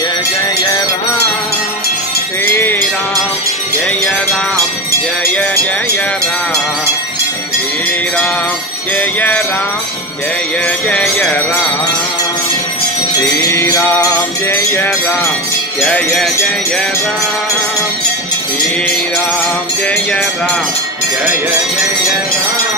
जय जय राम श्री राम जय राम जय जय राम श्री राम जय राम जय जय राम श्री राम जय राम जय जय राम श्री राम जय राम जय जय राम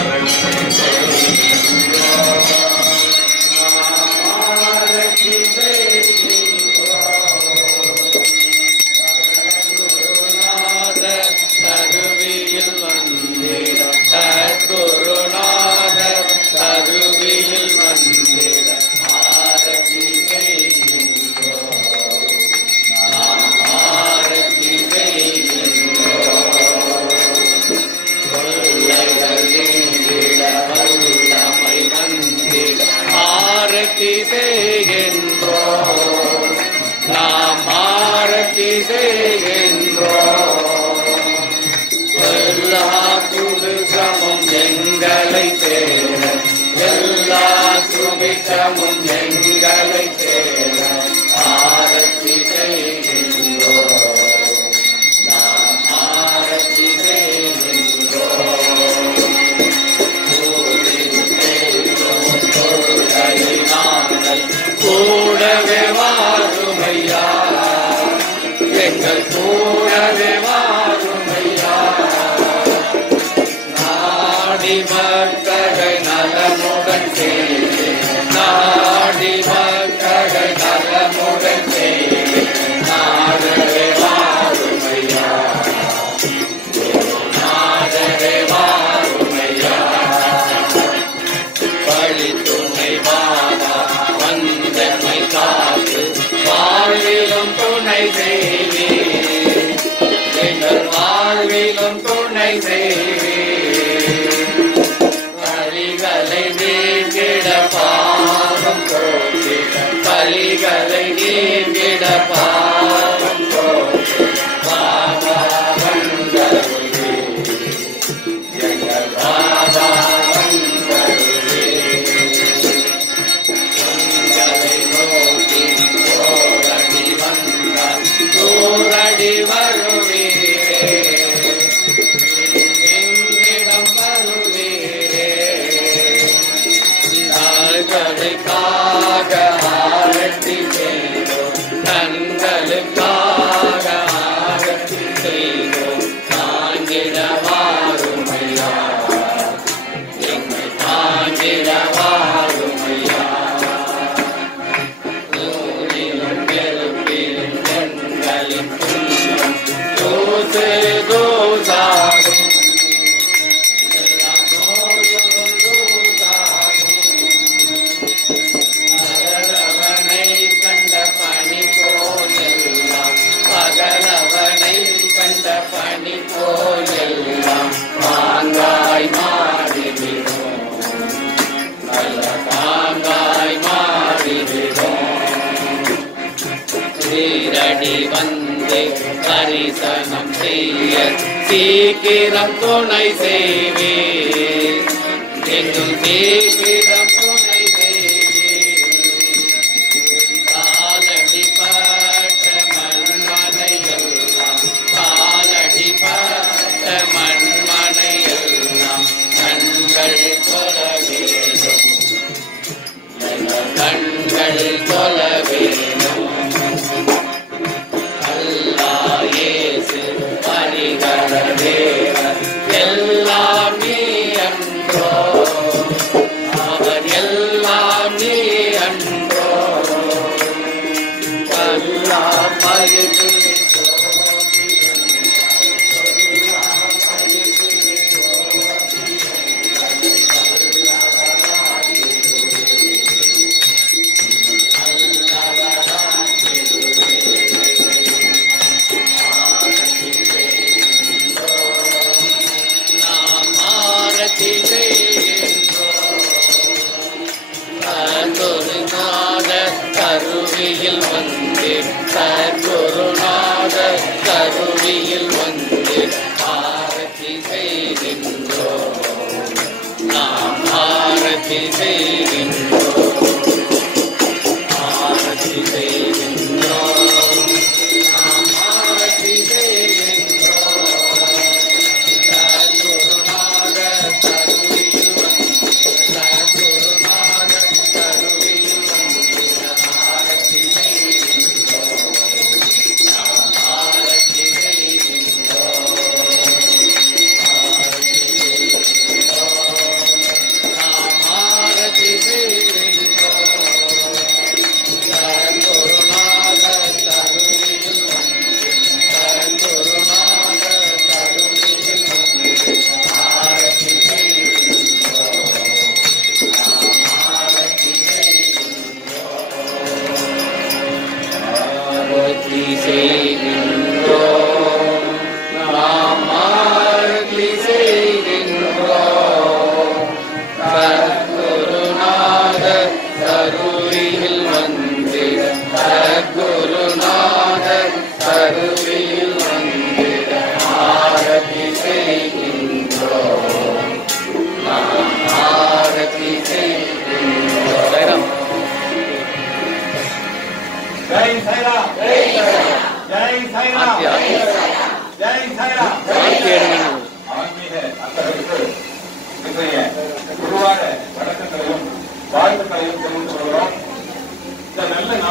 Thank you. எல்லா சுபிதமும் எங்கள் நாடி மக்களை நலமுடன் செய்து நாடி மக்களை நலமுடன் செய்து நாடவே வாருமையா. நாடவே வாருமையா. பழி துணை வாடா வந்தமை காத்து வாழ்விலும் துணை செய்வே எங்கள் வாழ்விலும் துணை செய்வே பாகம் போக்கிட பலிகளை நீ சீரடி வந்து தரிசனம் செய்ய சீக்கிரம் துணை செய்வே என்னும் தேவே கருவியில் வந்து சத்குருநாத கருவியில் வந்து ஆரத்தி செய்கின்றோம். நாம் ஆரத்தி செய்கின்றோம்.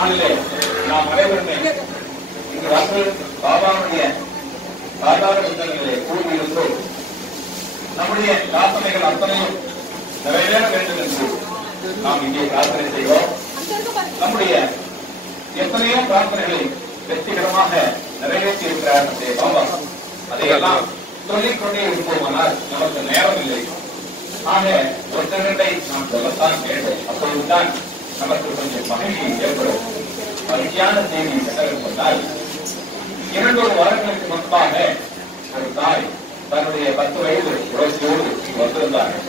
நாளிலே நாம் அனைவருமே இங்கு வந்து பாபாவுடைய சாதாரண புத்தகங்களிலே கூடியிருந்தோம் நம்முடைய பிரார்த்தனைகள் அத்தனையும் நிறைவேற வேண்டும் என்று நாம் இங்கே பிரார்த்தனை செய்வோம் நம்முடைய எத்தனையோ பிரார்த்தனைகளை வெற்றிகரமாக நிறைவேற்றி இருக்கிறார் நம்முடைய பாபா. அதையெல்லாம் சொல்லிக்கொண்டே இருப்போமானால் நமக்கு நேரம் இல்லை ஆக ஒன்றரை நாம் சொல்லத்தான் வேண்டும். அப்பொழுதுதான் நமக்கு கொஞ்சம் மகிழ்ச்சி ஏற்படும். மகிழ்ச்சியான செய்தி என்னவென்று சொன்னால் இரண்டொரு வாரங்களுக்கு முன்பாக ஒரு தாய் தன்னுடைய பத்து வயது குழந்தையோடு இங்கு வந்திருந்தார்கள்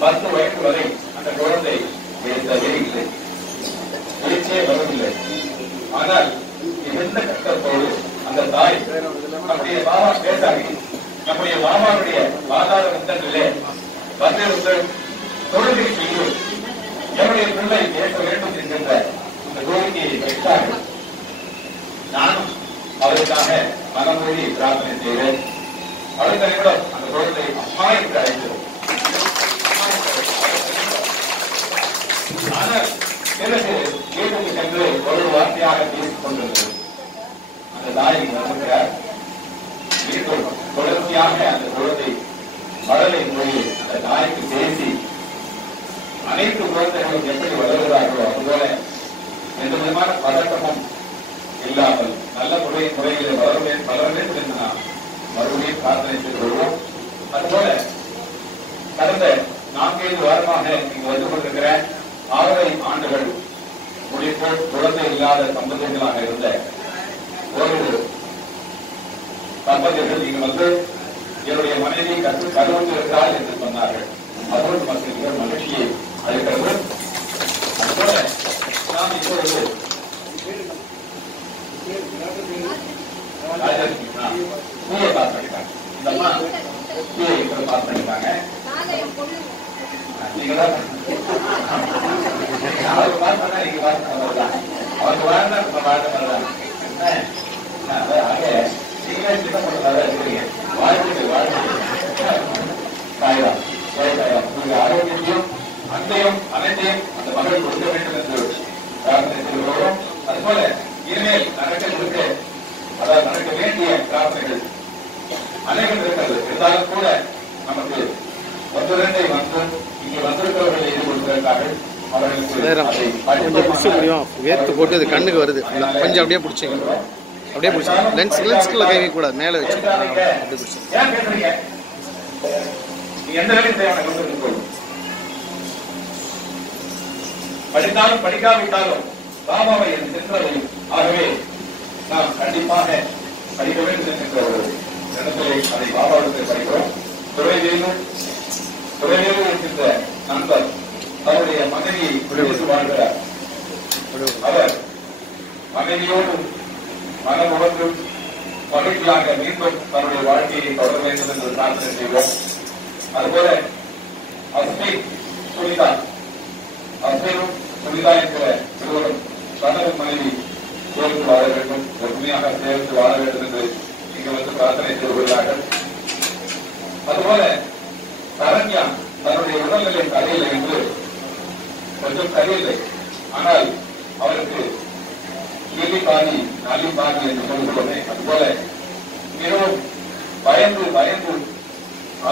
பத்து வயது வரை அந்த குழந்தை எழுந்ததே இல்லை பேச்சே வரவில்லை ஆனால் எந்த கஷ்டத்தோடு அந்த தாய் நம்முடைய பாபா பேசாகி நம்முடைய பாபாவுடைய பாதாள முத்தங்களிலே வந்திருந்து தொழுகை செய்து என்னுடைய பிள்ளை பேச வேண்டும் என்கின்ற அந்த பெற்றார்கள். நானும் அவருக்காக மனமொழி பிரார்த்தனை செய்கிறேன் அடுத்த நிமிடம் அந்த குழந்தை அம்மா என்று அழைத்தது ஆனால் பிறகு வீட்டுக்கு சென்று ஒரு வார்த்தையாக பேசிக் கொண்டிருந்தது. அந்த தாய் வருகிறார் வீட்டில் தொடர்ச்சியாக அந்த குழந்தை மழலை மொழி அந்த தாய்க்கு பேசி அனைத்து குழந்தைகளும் எப்படி வளர்கிறார்களோ அதுபோல எந்த விதமான பதட்டமும் இல்லாமல் நல்ல முறை முறைகளை வளர வே- வளர வேண்டும் என்று நாம் மறுபடியும் பிரார்த்தனை செய்து கொள்வோம். அதுபோல கடந்த நான்கைந்து வாரமாக இங்கு வந்து கொண்டிருக்கிற ஆறரை ஆண்டுகள் முடிப்பு குழந்தை இல்லாத சம்பந்தங்களாக இருந்த ஒரு தம்பதியர்கள் இங்கு வந்து என்னுடைய மனைவி கற்று கருவுற்று இருக்கிறார் என்று சொன்னார்கள். அதோடு நமக்கு மகிழ்ச்சியை அளிக்கிறது. அதுபோல நாம் அநேகம் இருக்கிறது இருந்தாலும் கூட நமக்கு ஒன்று ரெண்டை வந்து இங்கே வந்திருக்கிறவர்களை கொஞ்சம் பிடிச்ச முடியும். வேர்த்து போட்டு அது கண்ணுக்கு வருது. கொஞ்சம் அப்படியே பிடிச்சிங்க. அப்படியே பிடிச்சிங்க லென்ஸ் லென்ஸ்குள்ள கை வைக்கக்கூடாது மேலே வச்சு. அப்படியே பிடிச்சி. படித்தாலும் படிக்காவிட்டாலும் பாபாவை என் சென்றதையும் ஆகவே நாம் கண்டிப்பாக படிக்க வேண்டும் ஒரு இடத்திலே அதை பாபாவிடத்தில் படிக்கிறோம் துறைவேலு துறைவேலு என்கின்ற நண்பர் அவருடைய மனைவி குடியரசு வாழ்கிறார் அவர் மனைவியோடு மனமுகத்தும் மகிழ்ச்சியாக மீண்டும் தன்னுடைய வாழ்க்கையை தொடர வேண்டும் என்று பிரார்த்தனை செய்வோம் அதுபோல அஸ்மி சுனிதா அஸ்மியும் சுனிதா என்கிற இருவரும் கணவன் மனைவி சேர்ந்து வாழ வேண்டும் ஒற்றுமையாக சேர்ந்து வாழ வேண்டும் என்று இங்கு வந்து பிரார்த்தனை செய்து கொள்கிறார்கள் அதுபோல சரண்யா தன்னுடைய உடல்நிலை சரியில்லை என்று கொஞ்சம் சரியில்லை ஆனால் அவருக்கு கிளி பாதி நலி பாதி என்று சொல்லுகிறோமே. அதுபோல மிகவும் பயந்து பயந்து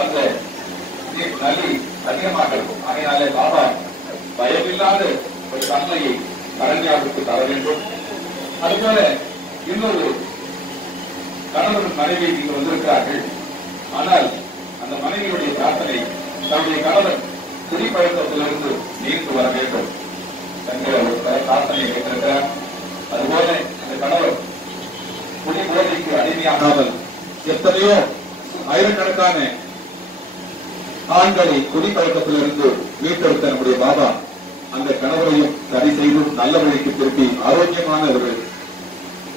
அந்த நலி அதிகமாக இருக்கும். அதனாலே பாபா பயமில்லாத ஒரு தன்மையை கரண்யாவுக்கு தர வேண்டும். அதுபோல இன்னொரு கணவன் மனைவி இங்கு வந்திருக்கிறார்கள். ஆனால் அந்த மனைவியுடைய பிரார்த்தனை தன்னுடைய கணவன் குடிப்பழக்கத்திலிருந்து நீர்த்து வர வேண்டும். என்கிற ஒரு பிரார்த்தனை வைத்திருக்கிறார். அதுபோல அந்த கணவர் குடி போதைக்கு அடிமையாகாமல் எத்தனையோ ஆயிரக்கணக்கான ஆண்களை குடிப்பழக்கத்திலிருந்து மீட்டெடுத்த நம்முடைய பாபா அந்த கணவரையும் சரி செய்து நல்ல வழிக்கு திருப்பி ஆரோக்கியமான ஒரு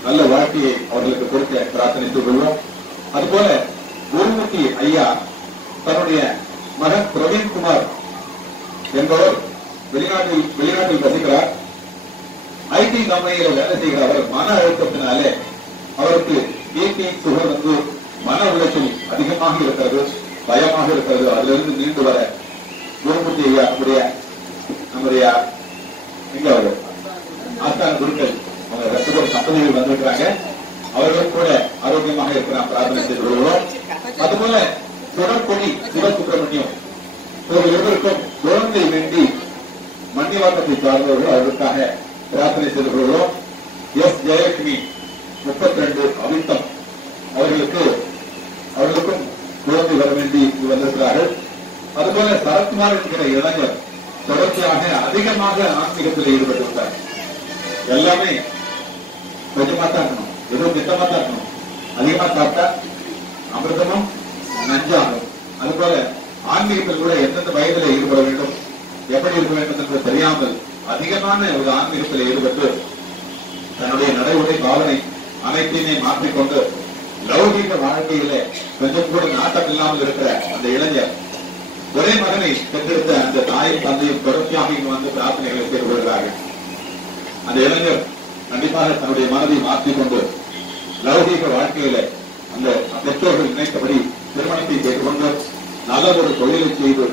நல்ல வாழ்க்கையை அவர்களுக்கு கொடுக்க பிரார்த்தனைத்துக் கொள்வோம் அதுபோல குருமூர்த்தி ஐயா தன்னுடைய மகன் பிரவீன்குமார் என்பவர் வெளிநாட்டில் வெளிநாட்டில் வசிக்கிறார். ஐடி கம்பெனியில வேலை செய்கிற அவர் மன அழுத்தத்தினாலே அவருக்கு பிபி சுகர் வந்து மன உளைச்சல் அதிகமாக இருக்கிறது பயமாக இருக்கிறது. அதிலிருந்து மீண்டு வர குருமூர்த்தி ஐயா நம்முடைய நம்முடைய எங்க அவர்? ஆஸ்தான குருக்கள். அவங்க ரெண்டு கம்பெனிகள் வந்திருக்கிறாங்க. அவர்களும் கூட ஆரோக்கியமாக இருக்கிற பிரார்த்தனை செய்து கொள்கிறோம். அதுபோல தொடர்கொடி சிவசுப்பிரமணியம் இவர்கள் இருவருக்கும் குழந்தை வேண்டி மண்ணிவாக்கத்தை சார்ந்தவர்கள் அவர்களுக்காக பிரார்த்தனை செய்து கொள்கிறோம். எஸ் ஜெயலட்சுமி முப்பத்தி ரெண்டு அவித்தம் அவர்களுக்கு அவர்களுக்கும் குழந்தை வர வேண்டி வந்திருக்கிறார்கள். அதுபோல சரத்குமார் என்கிற இளைஞர் தொடர்ச்சியாக அதிகமாக ஆன்மீகத்தில் ஈடுபட்டிருந்தார் எல்லாமே கொஞ்சமா தான் இருக்கணும் ஏதோ மித்தமா தான் இருக்கணும் அதிகமா சாப்பிட்டா அமிர்தமும் நஞ்சாகும். அதுபோல ஆன்மீகத்தில் கூட எந்தெந்த வயதில் ஈடுபட வேண்டும் எப்படி இருக்க வேண்டும் என்று தெரியாமல் அதிகமான ஒரு ஆன்மீகத்தில் ஈடுபட்டு தன்னுடைய நடைமுறை பாவனை அனைத்தையுமே மாற்றிக்கொண்டு லௌகீக வாழ்க்கையில கொஞ்சம் கூட நாட்டம் இல்லாமல் இருக்கிற அந்த இளைஞர் ஒரே மகனை பெற்றெடுத்த அந்த தாயும் தந்தையும் தொடர்ச்சியாக இங்கு வந்து பிரார்த்தனைகளை செய்து கொள்கிறார்கள். அந்த இளைஞர் கண்டிப்பாக தன்னுடைய மனதை மாற்றிக்கொண்டு லௌகீக வாழ்க்கையில அந்த பெற்றோர்கள் நினைத்தபடி திருமணத்தை செய்து கொண்டு நல்ல ஒரு தொழிலை செய்து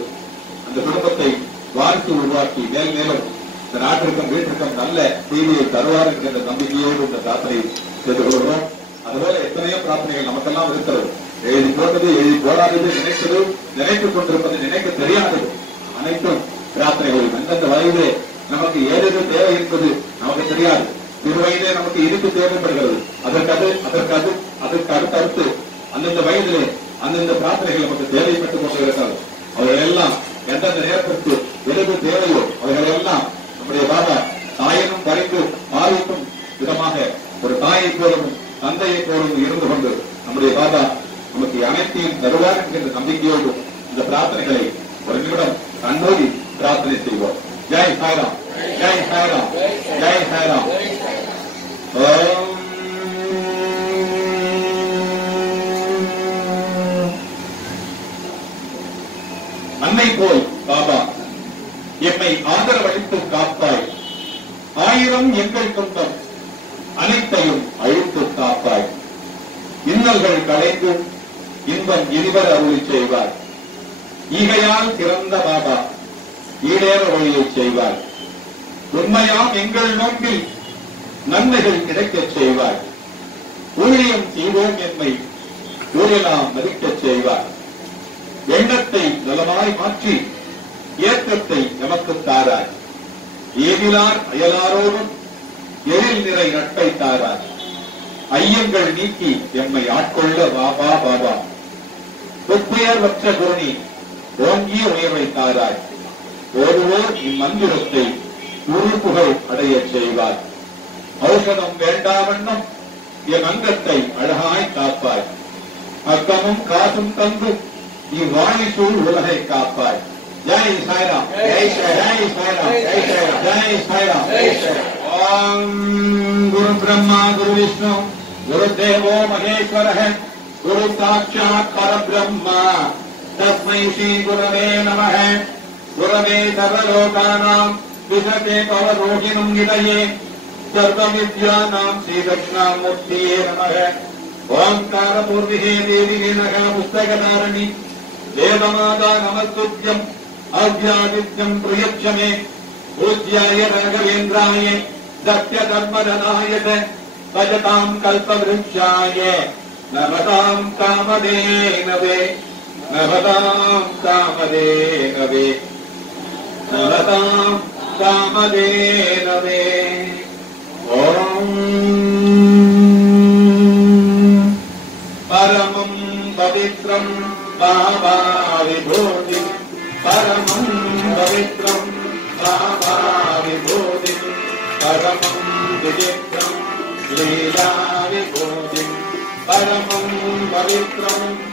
அந்த குடும்பத்தை வாழ்த்து உருவாக்கி மேல் மேலும் இந்த நாட்டிற்கும் வீட்டிற்கும் நல்ல செய்தியை தருவார் என்ற நம்பிக்கையோடு இந்த பிரார்த்தனை செய்து கொள்கிறோம். அதுபோல எத்தனையோ பிரார்த்தனைகள் நமக்கெல்லாம் இருக்கிறது. எழுதி போட்டது எழுதி போடாதது நினைத்தது நினைத்துக் கொண்டிருப்பது நினைக்க தெரியாதது. அனைத்தும் பிரார்த்தனைகள் எந்தெந்த வயதிலே நமக்கு ஏதேது தேவை என்பது நமக்கு தெரியாது. சிறு வயதிலே நமக்கு இதுக்கு தேவைப்படுகிறது? அதற்கு அது அதற்கு அது அதற்கு அடுத்தடுத்து அந்தந்த வயதிலே அந்தந்த பிரார்த்தனைகள் நமக்கு தேவைப்பட்டு கொண்டு இருக்கிறது அவைகள் எல்லாம் எந்தெந்த நேரத்திற்கு எதுக்கு தேவையோ அவர்களெல்லாம் நம்முடைய பாபா தாயனும் பறிந்து பாதிக்கும் விதமாக ஒரு தாயை போலவும் தந்தையை போலவும் இருந்து கொண்டு நம்முடைய பாபா நமக்கு அனைத்தையும் தருவார் என்கின்ற நம்பிக்கையோடு இந்த பிரார்த்தனைகளை ஒரு நிமிடம் கண்ணோடி பிரார்த்தனை செய்வோம். ஜெய் சாய்ராம் ஜெய் சாய்ராம் ஜெய் சாய்ராம். தான் சிறந்த பாபா. ஈடேற வழியை செய்வார். உண்மையாம் எங்கள் நோக்கில் நன்மைகள் கிடைக்கச் செய்வார். ஊழியம் செய்வோம் எம்மை ஊழலாம் மதிக்கச் செய்வார். எண்ணத்தை நலமாய் மாற்றி இயக்கத்தை நமக்கு தாரார். ஏவிலார் அயலாரோடும் எழில் நிறை நட்பை தாரார். ஐயங்கள் நீக்கி எம்மை ஆட்கொள்ள பாபா பாபா ஒப்புயர்வற்ற குருணி ஓங்கிய உயர்வை தாராய் ஓடுவோர் இம்மந்திரத்தை குரு புகழ் அடையச் செய்வார் ஔஷதம் வேண்டாவண்ணம் என் அங்கத்தை அழகாய் காப்பாய் அக்கமும் காசும் தந்து இவ்வாழி சூழ் உலகை காப்பாய் ஜெய் சாய்ராம் ஜெய் சாய்ராம். ஜெய் சாய்ராம் ஜெய் சாய்ராம். ஜெய் சாய்ராம் ஜெய் சாய்ராம். ஓம் குரு பிரம்மா குரு விஷ்ணு குரு தேவோ மகேஸ்வர குரு சாட்சாத் பரபிரம்மா तस्मै श्रीगुरवे नम। गुरवे सर्वलोकानाम् विशते पवरोहिणम् निलये। सर्वविद्यानाम् श्रीदक्षिणामूर्तये नमः। देवी देविः नः पुस्तकधारणि देवमाता नमस्तुभ्यम् अव्यादित्यम् प्रयच्छ मे पूज्याय राघवेन्द्राय सत्यधर्मधनाय च भजताम् कल्पवृक्षाय। नमताम् कामधेनवे। वित्रं परमं पवित्रं परमं पवित्रं लीलाविभोजि परमं पवित्रम्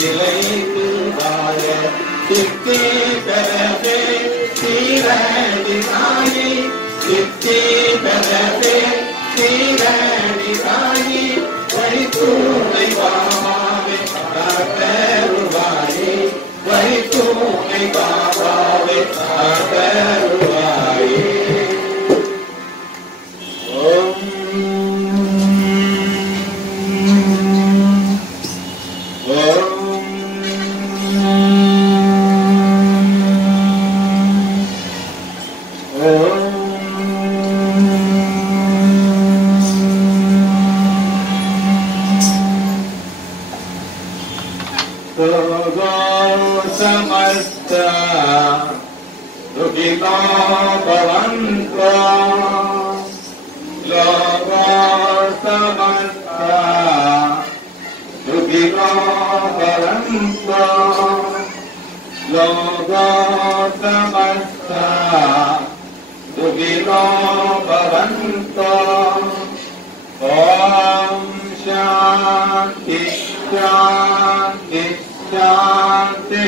நிலைந்தாய சித்தி பெறவே சீரடி சாயி समस्त दुखिता भवन्तो लोको समस्त भवन्तो लोको समस्त दुखिता भवन्तो शांति